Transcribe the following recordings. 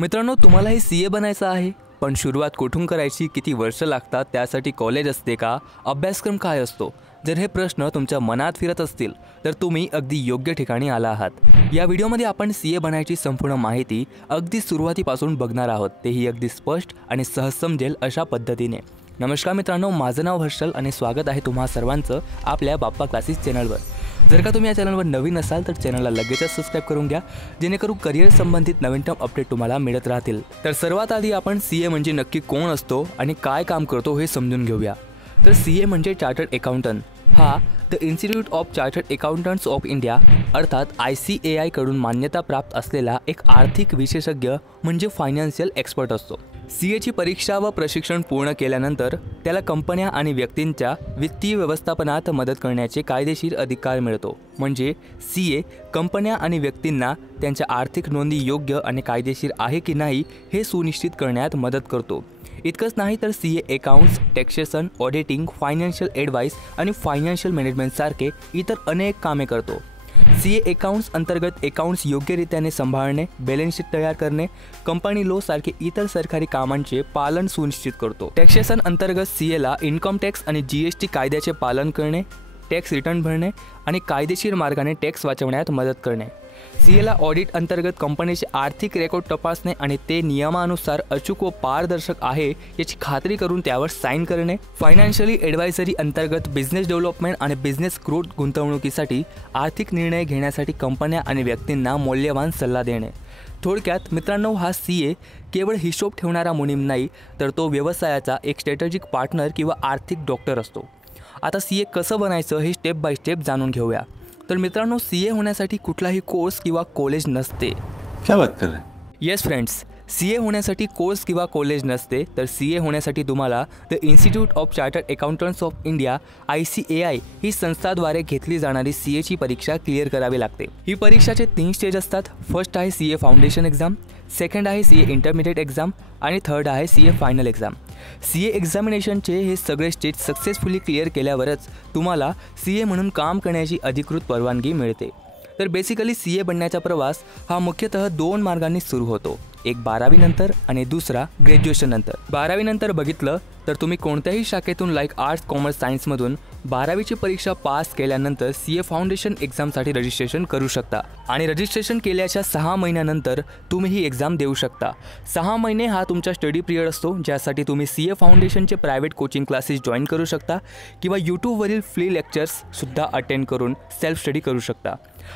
मित्रांनो, तुम्हालाही CA बनायचं आहे, पण सुरुवात कुठून करायची, किती वर्ष लागतात, त्यासाठी कॉलेज असते का, अभ्यासक्रम काय असतो? जर हे प्रश्न तुमच्या मनात फिरत असतील तर तुम्ही अगदी योग्य ठिकाणी आला आहात। या व्हिडिओमध्ये आपण CA बनायची संपूर्ण माहिती अगदी सुरुवातीपासून बघणार आहोत, तेही अगदी स्पष्ट आणि सहज समजेल अशा पद्धतीने। नमस्कार मित्रांनो, माझं नाव हर्षल आणि स्वागत आहे तुम्हा सर्वांचं आपल्या बाप्पा क्लासेस चॅनलवर। जर का तुम्ही या चॅनलवर नवीन असाल तर चॅनलला लगेचच सबस्क्राइब करून घ्या, जेणेकरून करिअर संबंधित नवीनतम अपडेट तुम्हाला मिळत राहतील। तर सर्वात आधी आपण CA म्हणजे नक्की कोण असतो आणि काय काम करतो हे समजून घेऊया। तर CA म्हणजे चार्टर्ड अकाउंटंट। हा the institute of chartered accountants of India अर्थात ICAI कडून मान्यता प्राप्त असलेला एक आर्थिक विशेषज्ञ म्हणजे फायनान्शियल एक्सपर्ट असतो। CA ची परीक्षा व प्रशिक्षण पूर्ण केल्यानंतर त्याला कंपन्या आणि व्यक्तींच्या वित्तीय व्यवस्थापनात मदत करण्याचे कायदेशीर अधिकार मिळतो। म्हणजे CA कंपन्या आणि व्यक्तींना त्यांच्या आर्थिक नोंदी योग्य आणि कायदेशीर आहे की नाही हे सुनिश्चित करण्यात मदत करतो। इतकंच नाही तर CA accounts, taxation, auditing, financial advice आणि फायनान्शियल मॅनेजमेंट सारखे इतर अनेक कामे करतो। CA अकाउंट्स अंतर्गत अकाउंट्स योग्यरित्याने सांभाळणे, बॅलन्स शीट तयार करणे, कंपनी लॉ सारखे इतर सरकारी कामांचे पालन सुनिश्चित करतो। टॅक्सेशन अंतर्गत CA ला इन्कम टॅक्स आणि GST कायद्याचे पालन करणे, टॅक्स रिटर्न भरणे आणि कायदेशीर मार्गाने टॅक्स वाचवण्यात मदत करणे। CA ला ऑडिट अंतर्गत कंपनीचे आर्थिक रेकॉर्ड तपासणे आणि ते नियमानुसार अचूक व पारदर्शक आहे याची खात्री करून त्यावर साइन करणे। फायनान्शियली ॲडवायझरी अंतर्गत बिझनेस डेव्हलपमेंट आणि बिझनेस ग्रोथ गुंतवणुकीसाठी आर्थिक निर्णय घेण्यासाठी कंपन्या आणि व्यक्तींना मौल्यवान सल्ला देणे। थोडक्यात मित्रांनो, हा CA केवळ हिशोब ठेवणारा मुनीम नाही, तर तो व्यवसायाचा एक स्ट्रॅटेजिक पार्टनर किंवा आर्थिक डॉक्टर असतो। आता CA कसं बनायचं हे स्टेप बाय स्टेप जाणून घेऊया। तर मित्रांनो, CA होण्यासाठी कुठलाही कोर्स किंवा कॉलेज नसते। क्या बात कर रहे हैं? येस फ्रेंड्स, CA होण्यासाठी कोर्स किंवा कॉलेज नसते, तर CA होण्यासाठी तुम्हाला the institute of chartered accountants of India ICAI ही संस्थाद्वारे घेतली जाणारी CA ची परीक्षा क्लिअर करावी लागते। ही परीक्षाचे 3 स्टेज असतात। फर्स्ट आहे CA फाउंडेशन एक्झाम, सेकंड आहे CA इंटरमिडिएट एक्झाम आणि थर्ड आहे CA फायनल एक्झाम। CA एक्झामिनेशनचे हे सगळे स्टेज सक्सेसफुली क्लिअर केल्यावरच तुम्हाला CA म्हणून काम करण्याची अधिकृत परवानगी मिळते। तर बेसिकली CA बनण्याचा प्रवास हा मुख्यतः 2 मार्गांनी सुरू होतो, एक 12वी नंतर आणि दुसरा ग्रॅज्युएशन नंतर। 12वी नंतर बघितलं तर तुम्ही कोणत्याही शाखेतून लाईक आर्ट्स, कॉमर्स, सायन्समधून 12वीची परीक्षा पास केल्यानंतर CA फाउंडेशन एक्झामसाठी रजिस्ट्रेशन करू शकता आणि रजिस्ट्रेशन केल्याच्या 6 महिन्यानंतर तुम्ही ही एक्झाम देऊ शकता। 6 महिने हा तुमचा स्टडी पिरियड असतो, ज्यासाठी तुम्ही CA फाउंडेशनचे प्रायव्हेट कोचिंग क्लासेस जॉईन करू शकता किंवा यूट्यूबवरील फ्री लेक्चर्ससुद्धा अटेंड करून सेल्फ स्टडी करू शकता।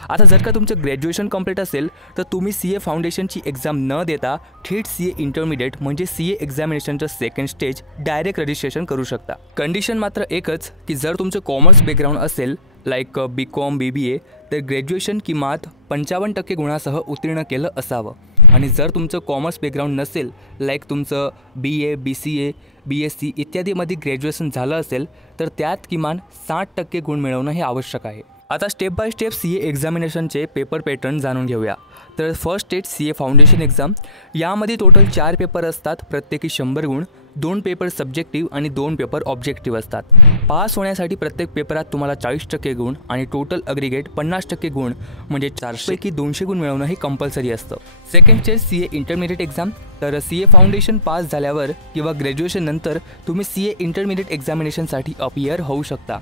आता जर का तुमचं ग्रॅज्युएशन कंप्लीट असेल तर तुम्ही CA फाउंडेशनची एक्झाम न देता थेट CA इंटरमिडिएट म्हणजे CA एक्झामिनेशनचं सेकंड स्टेज डायरेक्ट रजिस्ट्रेशन करू शकता। कंडिशन मात्र एकच की जर तुमचं कॉमर्स बॅकग्राऊंड असेल लाईक BCom, BBA, तर ग्रॅज्युएशन किमान 55% गुणासह उत्तीर्ण केलं असावं आणि जर तुमचं कॉमर्स बॅकग्राऊंड नसेल लाईक तुमचं BA, BCA, BSc इत्यादीमध्ये ग्रॅज्युएशन झालं असेल तर त्यात किमान 60% गुण मिळवणं हे आवश्यक आहे। आता स्टेप बाय स्टेप CA एक्झामिनेशनचे पेपर पॅटर्न जाणून घेऊया। तर first stage CA foundation exam, यामध्ये टोटल 4 पेपर असतात, प्रत्येकी 100 गुण, 2 पेपर सब्जेक्टिव्ह आणि 2 पेपर ऑब्जेक्टिव्ह असतात। पास होण्यासाठी प्रत्येक पेपरात तुम्हाला 40% गुण आणि टोटल अग्रिगेट 50% गुण म्हणजे 400 पैकी 200 गुण मिळवणं हे कंपल्सरी असतं। Second stage CA intermediate exam, तर CA फाउंडेशन पास झाल्यावर किंवा ग्रॅज्युएशन नंतर तुम्ही CA इंटरमिडिएट एक्झामिनेशनसाठी अपीयर होऊ शकता।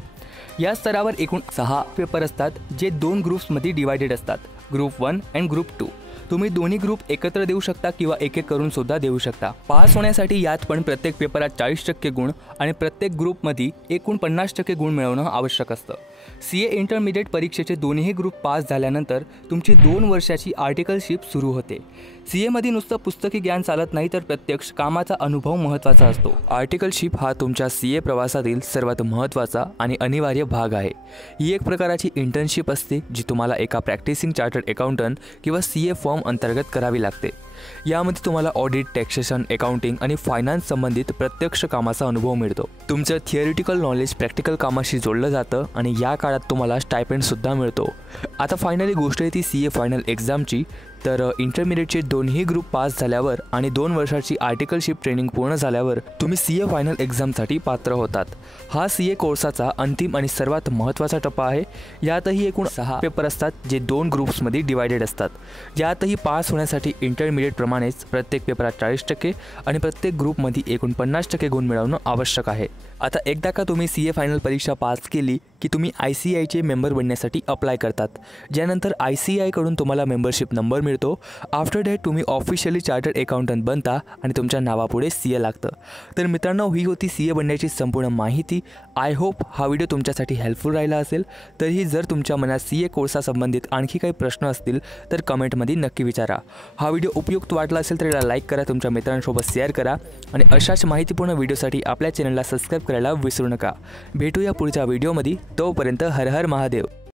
या स्तरावर एकूण 6 पेपर असतात, जे 2 ग्रुप्समध्ये डिवायडेड असतात, ग्रुप 1 आणि ग्रुप 2। तुम्ही दोन्ही ग्रुप एकत्र देऊ शकता किंवा एक एक करून सुद्धा देऊ शकता। पास होण्यासाठी यात पण प्रत्येक पेपरात 40% गुण आणि प्रत्येक ग्रुपमध्ये एकूण 50% गुण मिळवणं आवश्यक असतं। CA इंटरमिडिएट परीक्षेचे दोन्ही ग्रुप पास झाल्यानंतर तुमची 2 वर्षाची आर्टिकलशिप सुरू होते। CA मध्ये नुसतं पुस्तकी ज्ञान चालत नाही, तर प्रत्यक्ष कामाचा अनुभव महत्त्वाचा असतो। आर्टिकलशिप हा तुमच्या CA प्रवासातील सर्वात महत्त्वाचा आणि अनिवार्य भाग आहे। ही एक प्रकारची इंटर्नशिप असते जी तुम्हाला एका प्रॅक्टिसिंग चार्टर्ड अकाउंटंट किंवा CA फर्म अंतर्गत करावी लागते। यामध्ये तुम्हाला ऑडिट, टॅक्सेशन, अकाउंटिंग आणि फायनान्स संबंधित प्रत्यक्ष कामाचा अनुभव मिळतो। तुमचं थिअरिटिकल नॉलेज प्रॅक्टिकल कामाशी जोडलं जातं आणि या काळात तुम्हाला स्टायपेंड सुद्धा मिळतो। आता फायनली गोष्ट आहे ती CA फायनल एक्झामची। तर इंटरमिडिएटचे दोन्ही ग्रुप पास झाल्यावर आणि 2 वर्षाची आर्टिकलशिप ट्रेनिंग पूर्ण झाल्यावर तुम्ही CA फायनल एक्झामसाठी पात्र होतात। हा CA कोर्साचा अंतिम आणि सर्वात महत्त्वाचा टप्पा आहे। यातही एकूण 6 पेपर असतात जे 2 ग्रुप्समध्ये डिवायडेड असतात। यातही पास होण्यासाठी इंटरमिडिएट प्रमाणेच प्रत्येक पेपरात 40% आणि प्रत्येक ग्रुपमध्ये एकूण 50% गुण मिळवणं आवश्यक आहे। आता एकदा का तुम्ही CA फायनल परीक्षा पास केली की तुम्ही ICAIचे मेंबर बनण्यासाठी अप्लाय करतात, ज्यानंतर ICAI कडून तुम्हाला मेंबरशिप नंबर मिळतो। आफ्टर दॅट तुम्ही ऑफिशियली चार्टर्ड अकाउंटंट बनता आणि तुमच्या नावापुढे CA लागतं। तर मित्रांनो, ही होती CA बनण्याची संपूर्ण माहिती। आय होप हा व्हिडिओ तुमच्यासाठी हेल्पफुल राहिला असेल। तरीही जर तुमच्या मनात CA कोर्सासंबंधित आणखी काही प्रश्न असतील तर कमेंटमध्ये नक्की विचारा। हा व्हिडिओ उपयुक्त वाटला असेल तर याला लाईक करा, तुमच्या मित्रांसोबत शेअर करा आणि अशाच माहितीपूर्ण व्हिडिओसाठी आपल्या चॅनलला सबस्क्राईब करायला विसरू नका। भेटूया पुढच्या व्हिडिओमध्ये, तोपर्यंत हर हर महादेव।